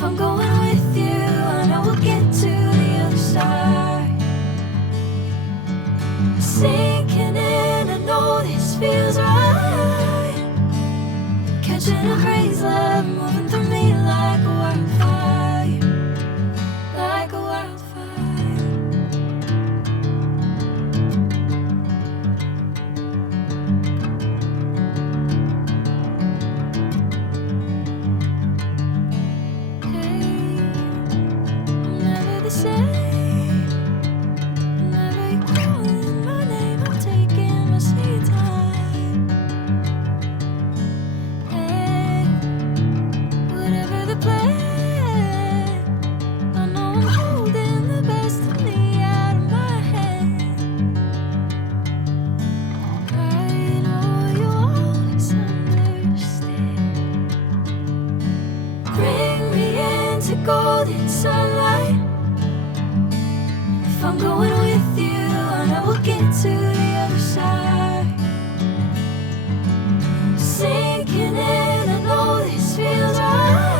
If I'm going with you, I know we'll get to the other side. Sinking in, I know this feels right. Catching a breeze, love moving through me like a wildfire, like a wildfire. Golden sunlight. If I'm going with you, I know we'll get to the other side. Sinking in, I know this feels right.